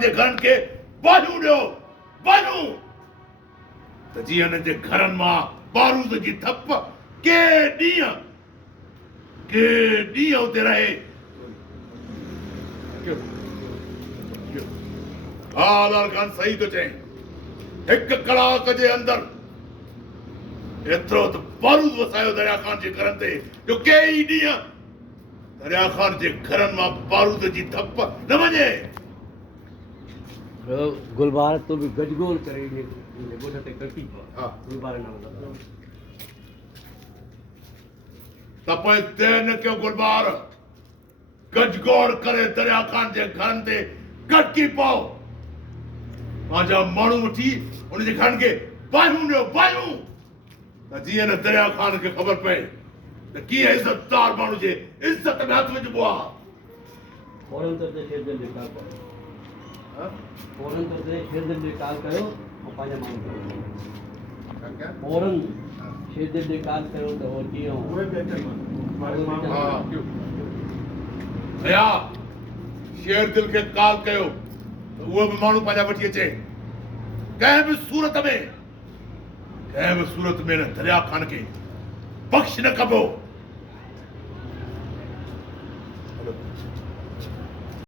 खान जे घरनि खे बाहियूं ॾियो, बाहियूं, त जीअं हिननि जे घरनि मां बारूद जी थप के ॾींहं उते रहे। हा लाल खान सही थो चए, हिकु कलाक जे अंदरि एतिरो त बारूद वसायो दरिया खान जे घरनि ते जो के ई ॾींहं दरिया खान जे घरनि मां बारूद जी थप न वञे। गुलबार तो भी गजगोल करे ॻोठ ते कटी हा। गुलबार न मतलब त पोइ देरि न कयो गुलबार, गजगोड़ करे दरिया खान जे घरनि ते कटकी पओ, पंहिंजा माण्हू वठी उन जे घरनि खे बाहियूं ॾियो, बाहियूं, त जीअं न दरिया खान खे ख़बर पए त कीअं इज़तदार माण्हू जे इज़त में हथ विझबो आहे। फौरन तो ते शेर दिल काल कयो, फौरन तो ते शेर दिल काल कयो और पंहिंजा माण्हू फौरन शेर दिल काल कयो त हो कीअं भैया शेर दिल खे काल कयो त उहो बि माण्हू पंहिंजा वठी अचे। कंहिं बि सूरत में न दरिया खान खे बख़्श न कबो।